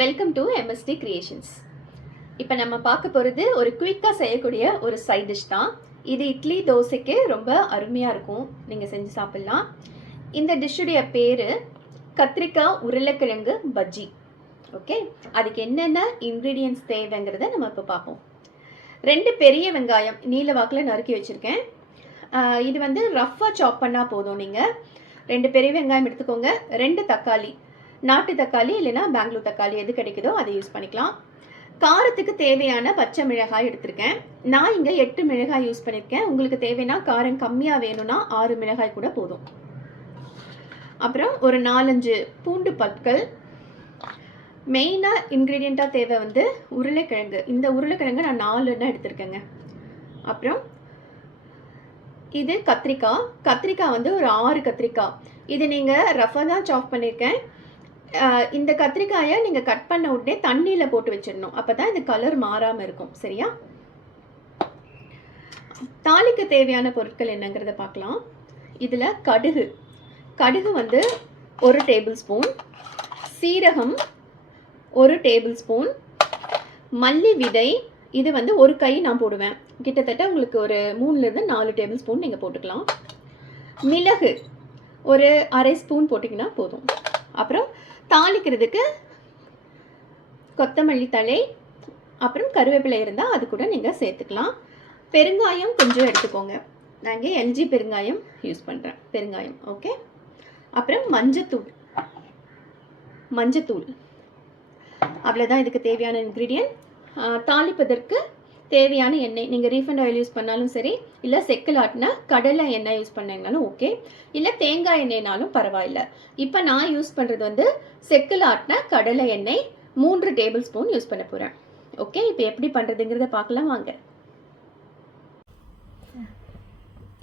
Welcome to MSD creations. இப்போ நம்ம பார்க்க போகிறது ஒரு குயிக்காக செய்யக்கூடிய ஒரு சைட் டிஷ் தான். இது இட்லி தோசைக்கு ரொம்ப அருமையாக இருக்கும், நீங்கள் செஞ்சு சாப்பிட்லாம். இந்த டிஷ்ஷுடைய பேர் கத்திரிக்காய் உருளைக்கிழங்கு பஜ்ஜி. ஓகே, அதுக்கு என்னென்ன இன்க்ரீடியன்ட்ஸ் தேவைங்கிறத நம்ம இப்போ பார்ப்போம். 2 பெரிய வெங்காயம் நீல வாக்கில் நறுக்கி வச்சுருக்கேன். இது வந்து ரஃப்பாக சாப் பண்ணால் போதும். நீங்கள் 2 பெரிய வெங்காயம் எடுத்துக்கோங்க. 2 தக்காளி, நாட்டு தக்காளி இல்லைன்னா பெங்களூர் தக்காளி எது கிடைக்குதோ அதை யூஸ் பண்ணிக்கலாம். காரத்துக்கு தேவையான பச்சை மிளகாய் எடுத்திருக்கேன். நான் இங்கே 8 மிளகாய் யூஸ் பண்ணியிருக்கேன். உங்களுக்கு தேவைன்னா காரம் கம்மியாக வேணும்னா 6 மிளகாய் கூட போதும். அப்புறம் ஒரு 4-5 பூண்டு பற்கள். மெயினாக இன்க்ரீடியண்ட்டாக தேவை வந்து உருளைக்கிழங்கு. இந்த உருளைக்கிழங்கு நான் 4 எடுத்திருக்கேங்க. அப்புறம் இது கத்திரிக்காய் வந்து ஒரு 6 கத்திரிக்காய். இது நீங்கள் ரஃபாக தான் சாப் பண்ணியிருக்கேன். இந்த கத்திரிக்காயை நீங்கள் கட் பண்ண உடனே தண்ணியில் போட்டு வச்சிடணும், அப்போ தான் இது கலர் மாறாமல் இருக்கும். சரியா? தாளிக்கு தேவையான பொருட்கள் என்னங்கிறத பார்க்கலாம். இதில் கடுகு வந்து 1 டேபிள் ஸ்பூன், சீரகம் 1 டேபிள் ஸ்பூன், மல்லி விதை இது வந்து ஒரு கை நான் போடுவேன். கிட்டத்தட்ட உங்களுக்கு ஒரு 3-4 டேபிள் ஸ்பூன் நீங்கள் போட்டுக்கலாம். மிளகு ஒரு அரை ஸ்பூன் போட்டிங்கன்னா போதும். அப்புறம் தாளிக்கிறதுக்கு கொத்தமல்லி தழை, அப்புறம் கருவேப்பிலை இருந்தால் அது கூட நீங்கள் சேர்த்துக்கலாம். பெருங்காயம் கொஞ்சம் எடுத்துக்கோங்க. நாங்கள் LG பெருங்காயம் யூஸ் பண்ணுறேன், பெருங்காயம். ஓகே. அப்புறம் மஞ்சத்தூள் அவ்வளோதான் இதுக்கு தேவையான இன்க்ரீடியன்ட். தாளிப்பதற்கு தேவையான எண்ணெய், நீங்கள் ரீஃபண்ட் ஆயில் யூஸ் பண்ணாலும் சரி, இல்லை செக்கில் ஆட்டின கடலை எண்ணெய் யூஸ் பண்ணிங்கனாலும் ஓகே, இல்லை தேங்காய் எண்ணெய்னாலும் பரவாயில்ல. இப்போ நான் யூஸ் பண்ணுறது வந்து செக்கில் ஆட்டின கடலை எண்ணெய் 3 டேபிள் ஸ்பூன் யூஸ் பண்ண போகிறேன். ஓகே, இப்போ எப்படி பண்ணுறதுங்கிறத பார்க்கலாம் வாங்க.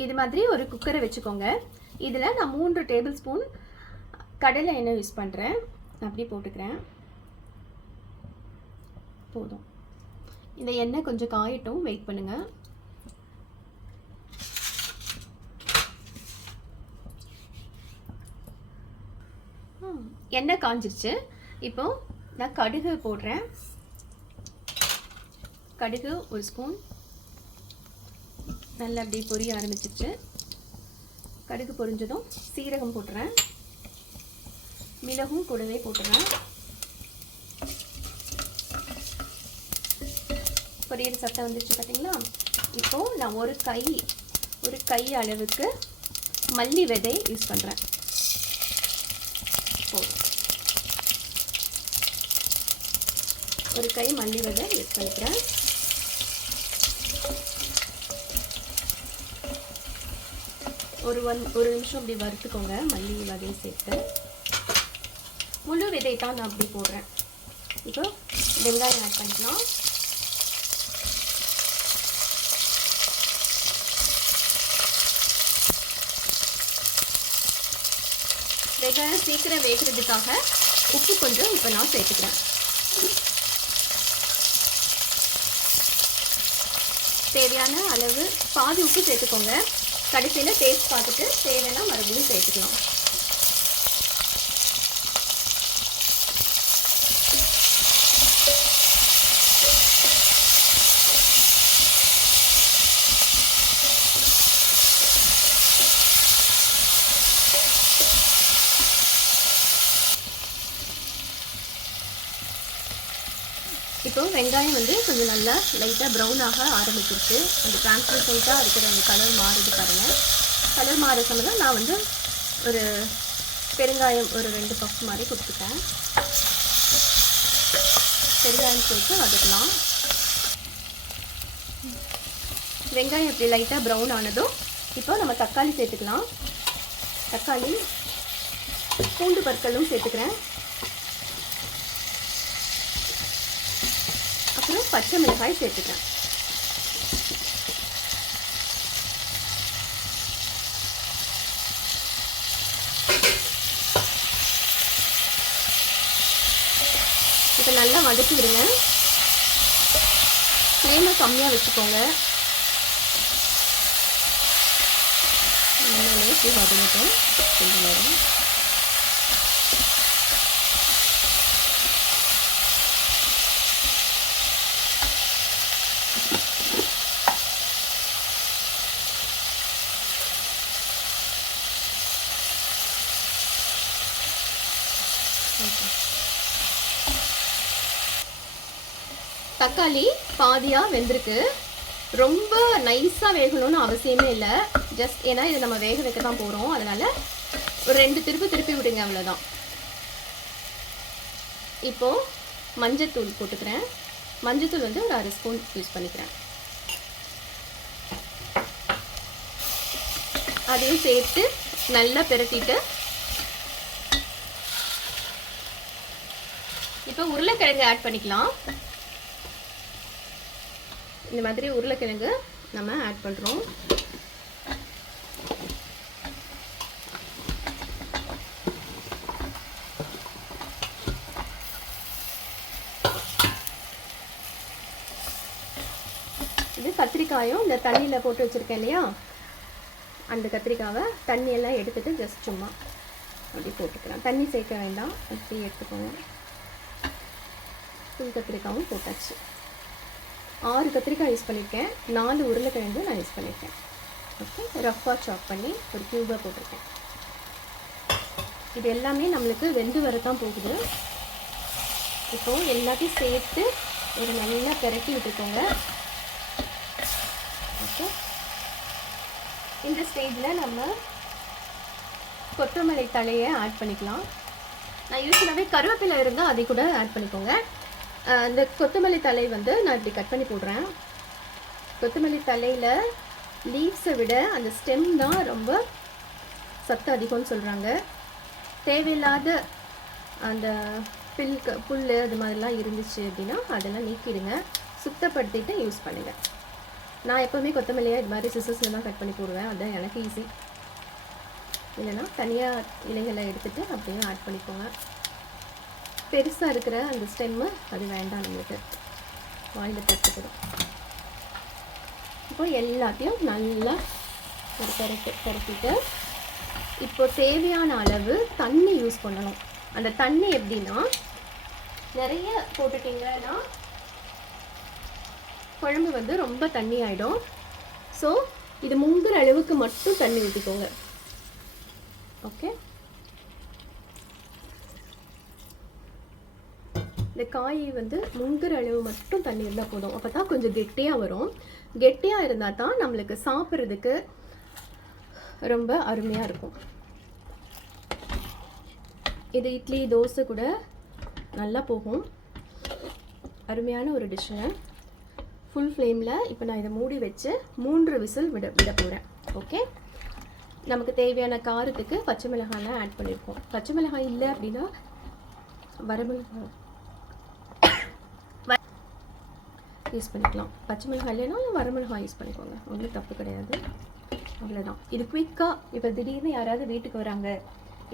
இது மாதிரி ஒரு குக்கரை வச்சுக்கோங்க. இதில் நான் 3 டேபிள் ஸ்பூன் கடலை எண்ணெய் யூஸ் பண்ணுறேன். அப்படி போட்டுக்கிறேன், போதும். இந்த எண்ணெய் கொஞ்சம் காயட்டும், வெயிட் பண்ணுங்கள். எண்ணெய் காஞ்சிருச்சு. இப்போ நான் கடுகு போடுறேன். கடுகு 1 ஸ்பூன் நல்லா அப்படி பொரிய ஆரம்பிச்சிருச்சு. கடுகு பொரிஞ்சதும் சீரகம் போட்டுறேன், மிளகும் கூடவே போட்டுறேன். பொரியல் சத்தம் வந்துருச்சு பார்த்தீங்களா? இப்போது நான் ஒரு கை அளவுக்கு மல்லி விதை யூஸ் பண்ணுறேன். ஒரு கை மல்லி விதை யூஸ் பண்ணிக்கிறேன். ஒரு நிமிஷம் அப்படி வறுத்துக்கோங்க. மல்லி விதையை சேர்த்து முழு விதை தான் நான் அப்படி போடுறேன். இப்போ வெங்காயம் ஆட் பண்ணிக்கலாம். வெங்காயம் சீக்கிரம் வேகிறதுக்காக உப்பு கொஞ்சம் இப்போ நான் சேர்த்துக்கிறேன். தேவையான அளவு பாதி உப்பு சேர்த்துக்கோங்க. கடைசியில் டேஸ்ட் பார்த்துட்டு தேவைன்னா மறுபடியும் சேர்த்துக்கலாம். இப்போ வெங்காயம் வந்து கொஞ்சம் நல்லா லைட்டாக ப்ரௌனாக ஆரம்பிச்சிருச்சு. அந்த டிரான்ஸ்பரண்ட்டாக இருக்கிற அந்த கலர் மாறுது பாருங்கள். கலர் மாற சமயம் நான் வந்து ஒரு பெருங்காயம் ஒரு 2 பஃப் மாதிரி கொடுத்துட்டேன். பெருங்காயம் சேர்த்து வதக்கலாம். வெங்காயம் இப்படி லைட்டாக ப்ரௌன் ஆனதும் இப்போ நம்ம தக்காளி சேர்த்துக்கலாம். தக்காளி, பூண்டு பற்களும் சேர்த்துக்கிறேன். அப்புறம் பச்சை மிளகாய் சேர்த்துக்கிறேன். இப்போ நல்லா வதக்கி விடுங்க. ஃப்ளேமை கம்மியாக வச்சுக்கோங்க. வதங்கட்டும் கொஞ்சம் நேரம். தக்காளி பாதியாக வெந்திருக்கு. ரொம்ப நைஸாக வேகணும்னு அவசியமே இல்லை. ஜஸ்ட் ஏன்னா இதை நம்ம வேக வைக்க தான் போகிறோம். அதனால் ஒரு 2 திருப்பி விடுங்க, அவ்வளோதான். இப்போது மஞ்சத்தூள் போட்டுக்கிறேன். மஞ்சத்தூள் வந்து ஒரு 1/2 ஸ்பூன் யூஸ் பண்ணிக்கிறேன். அதையும் சேர்த்து நல்லா பிரட்டிட்டு இப்போ உருளைக்கிழங்கு ஆட் பண்ணிக்கலாம். இந்த மாதிரி உருளைக்கிழங்கு நம்ம ஆட் பண்ணுறோம். இது கத்திரிக்காயும் இந்த தண்ணியில் போட்டு வச்சுருக்கேன் இல்லையா, அந்த கத்திரிக்காவை தண்ணியெல்லாம் எடுத்துகிட்டு ஜஸ்ட் சும்மா அப்படி போட்டுக்கலாம். தண்ணி சேர்க்க வேண்டாம், அப்படி எடுத்துக்கோங்க. ஃபுல் கத்திரிக்காயும் போட்டாச்சு. 6 கத்திரிக்காய் யூஸ் பண்ணியிருக்கேன். 4 உருளைக்கிழங்கு நான் யூஸ் பண்ணியிருக்கேன். ஓகே, ரஃப்பாக சாப் பண்ணி ஒரு க்யூபாக போட்டிருக்கேன். இது எல்லாமே நம்மளுக்கு வெந்து வரத்தான் போகுது. இப்போது எல்லாத்தையும் சேர்த்து ஒரு நல்லா பெரட்டி விட்டுக்கோங்க. ஓகே, இந்த ஸ்டேஜில் நம்ம கொத்தமல்லி தலையை ஆட் பண்ணிக்கலாம். நான் யூஸ்வலாகவே கருவேப்பிலை இருந்தால் அதை கூட ஆட் பண்ணிக்கோங்க. இந்த கொத்தமல்லி தலை வந்து நான் இப்படி கட் பண்ணி போடுறேன். கொத்தமல்லி தலையில் லீவ்ஸை விட அந்த ஸ்டெம் தான் ரொம்ப சத்து அதிகம்னு சொல்கிறாங்க. தேவையில்லாத அந்த புல் அது மாதிரிலாம் இருந்துச்சு அப்படின்னா அதெல்லாம் நீக்கிடுங்க. சுத்தப்படுத்திட்டு யூஸ் பண்ணுங்கள். நான் எப்போவுமே கொத்தமல்லியாக இது மாதிரி சிசர்ஸில் தான் கட் பண்ணி போடுவேன். அதுதான் எனக்கு ஈஸி. இல்லைன்னா தனியாக இலைகளை எடுத்துகிட்டு அப்படியே ஆட் பண்ணிக்கோங்க. பெருசாக இருக்கிற அந்த ஸ்டெம்மு அது வேண்டாம், நம்மளுக்கு வாயில் தட்டுக்கிடும். இப்போ எல்லாத்தையும் நல்லா ஒரு பரட்டிட்டு இப்போ தேவையான அளவு தண்ணி யூஸ் பண்ணணும். அந்த தண்ணி எப்படின்னா, நிறைய போட்டுட்டிங்கன்னா குழம்பு வந்து ரொம்ப தண்ணி ஆகிடும். ஸோ இது முங்குற அளவுக்கு மட்டும் தண்ணி ஊற்றிக்கோங்க. ஓகே, இந்த காய் வந்து முங்குற அளவு மட்டும் தண்ணி இருந்தால் போதும். அப்போ தான் கொஞ்சம் கெட்டியாக வரும். கெட்டியாக இருந்தால் தான் நம்மளுக்கு சாப்பிட்றதுக்கு ரொம்ப அருமையாக இருக்கும். இது இட்லி தோசை கூட நல்லா போகும். அருமையான ஒரு டிஷ்ஷுங்க. ஃபுல் ஃப்ளேமில் இப்போ நான் இதை மூடி வச்சு 3 விசில் விட போகிறேன். ஓகே, நமக்கு தேவையான காரத்துக்கு பச்சை மிளகாயெலாம் ஆட் பண்ணியிருக்கோம். பச்சை மிளகாய் இல்லை அப்படின்னா வரமிளகாய் யூஸ் பண்ணிக்கலாம். பச்சை மிளகாய் இல்லைன்னா வரமிளகாய் யூஸ் பண்ணிக்கோங்க, ஒன்றும் தப்பு கிடையாது. அவ்வளோதான். இது குயிக்காக இப்போ திடீர்னு யாராவது வீட்டுக்கு வராங்க,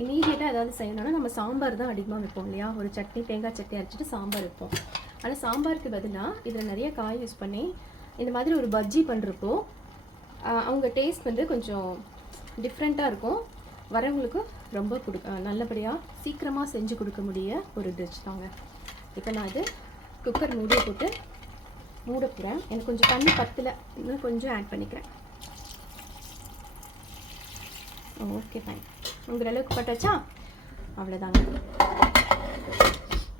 இமீடியட்டாக ஏதாவது செய்யணும்னா நம்ம சாம்பார் தான் அதிகமாக வைப்போம் இல்லையா. ஒரு சட்னி, தேங்காய் சட்னி அரைச்சிட்டு சாம்பார் வைப்போம். ஆனால் சாம்பாருக்கு பதிலாக இதில் நிறைய காய் யூஸ் பண்ணி இந்த மாதிரி ஒரு பஜ்ஜி பண்ணுறப்போ அவங்க டேஸ்ட் வந்து கொஞ்சம் டிஃப்ரெண்ட்டாக இருக்கும். வரவங்களுக்கு ரொம்ப நல்லபடியாக சீக்கிரமாக செஞ்சு கொடுக்க முடிய ஒரு டிஷ் தாங்க. இப்போ நான் இது குக்கர் மூடியை போட்டு மூட போகிறேன். எனக்கு கொஞ்சம் தண்ணி பத்தலை, இன்னும் கொஞ்சம் ஆட் பண்ணிக்கிறேன். Okay, fine. உங்கள் அளவுக்கு பட்டாச்சா? அவ்வளோதாங்க.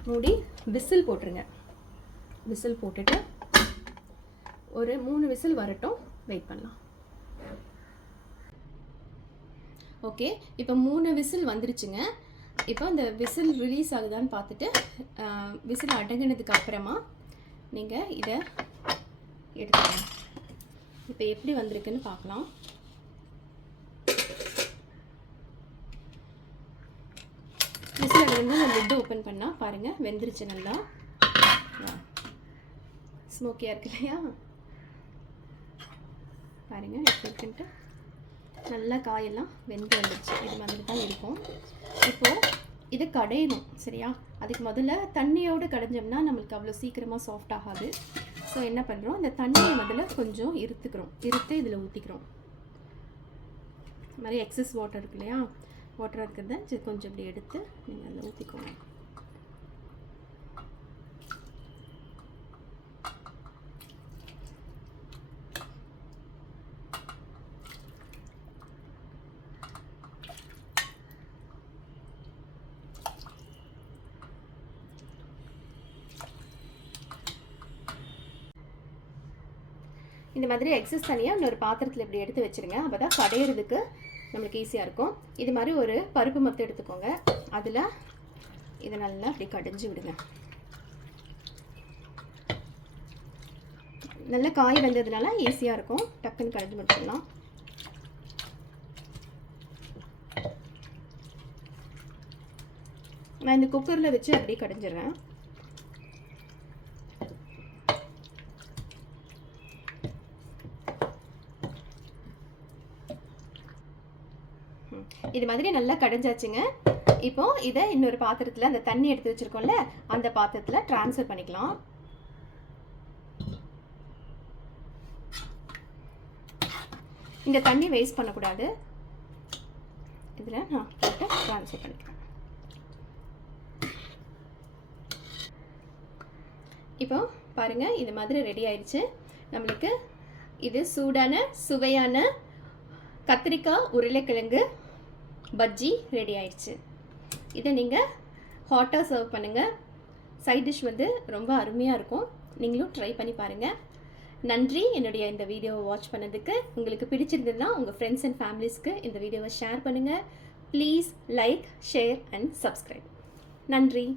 மூடி விசில் போட்டுருங்க. விசில் போட்டுட்டு ஒரு 3 விசில் வரட்டும், வெயிட் பண்ணலாம். ஓகே, இப்போ 3 விசில் வந்துருச்சுங்க. இப்போ அந்த விசில் ரிலீஸ் ஆகுதான்னு பார்த்துட்டு விசில் அடங்கினதுக்கு அப்புறமா நீங்கள் இதை எடுத்துக்கணும். இப்போ எப்படி வந்திருக்குன்னு பார்க்கலாம். விசில் அடங்கினா அந்த லிட்டு ஓப்பன் பண்ணால் பாருங்கள், வெந்துருச்சு. நல்லா ஸ்மோக்கியாக இருக்கு இல்லையா? பாருங்கள் எப்படி இருக்குன்ட்டு. நல்லா காயெல்லாம் வெந்து வந்துடுச்சு. இது மாதிரி தான் இருக்கும். இப்போது இதை கடையணும், சரியா? அதுக்கு முதல்ல தண்ணியோடு கடைஞ்சோம்னா நம்மளுக்கு அவ்வளோ சீக்கிரமாக சாஃப்ட் ஆகாது. ஸோ என்ன பண்ணுறோம், இந்த தண்ணியை முதல்ல கொஞ்சம் இருத்து இதில் ஊற்றிக்கிறோம். இது மாதிரி எக்ஸஸ் வாட்டர் இருக்கு இல்லையா, வாட்டராக இருக்கிறத கொஞ்சம் இப்படி எடுத்து நீங்கள் அதில் ஊற்றிக்கோங்க. இந்த மாதிரி எக்ஸஸ் தனியாக இன்னொரு பாத்திரத்தில் இப்படி எடுத்து வச்சுருங்க. அப்போ தான் கடையிறதுக்கு நம்மளுக்கு ஈஸியாக இருக்கும். இது மாதிரி ஒரு பருப்பு மத்து எடுத்துக்கோங்க. அதில் இதை நல்லா அப்படி கடைஞ்சி விடுங்க. நல்ல காய் வந்ததுனால ஈஸியாக இருக்கும், டக்குன்னு கடைஞ்சி முடிச்சிடலாம். நான் இந்த குக்கரில் வச்சு அப்படியே கடைஞ்சிடுறேன். இது மாதிரி நல்லா கடைஞ்சாச்சுங்க. இப்போ இதை இன்னொரு பாத்திரத்தில் அந்த தண்ணி எடுத்து வச்சுருக்கோம்ல அந்த பாத்திரத்தில் ட்ரான்ஸ்ஃபர் பண்ணிக்கலாம். இந்த தண்ணி வேஸ்ட் பண்ணக்கூடாது. இதில் நான் போட்டு ட்ரான்ஸ்ஃபர் பண்ணிக்கிறேன். இப்போ பாருங்கள், இது மாதிரி ரெடி ஆயிடுச்சு. நம்மளுக்கு இது சூடான சுவையான கத்திரிக்காய் உருளைக்கிழங்கு பஜ்ஜி ரெடி ஆயிடுச்சு. இதை நீங்கள் ஹாட்டாக சர்வ் பண்ணுங்கள். சைட் டிஷ் வந்து ரொம்ப அருமையாக இருக்கும். நீங்களும் ட்ரை பண்ணி பாருங்கள். நன்றி என்னுடைய இந்த வீடியோவை வாட்ச் பண்ணதுக்கு. உங்களுக்கு பிடிச்சிருந்ததுன்னா உங்கள் ஃப்ரெண்ட்ஸ் அண்ட் ஃபேமிலிஸ்க்கு இந்த வீடியோவை ஷேர் பண்ணுங்கள். Please like, share and subscribe. நன்றி.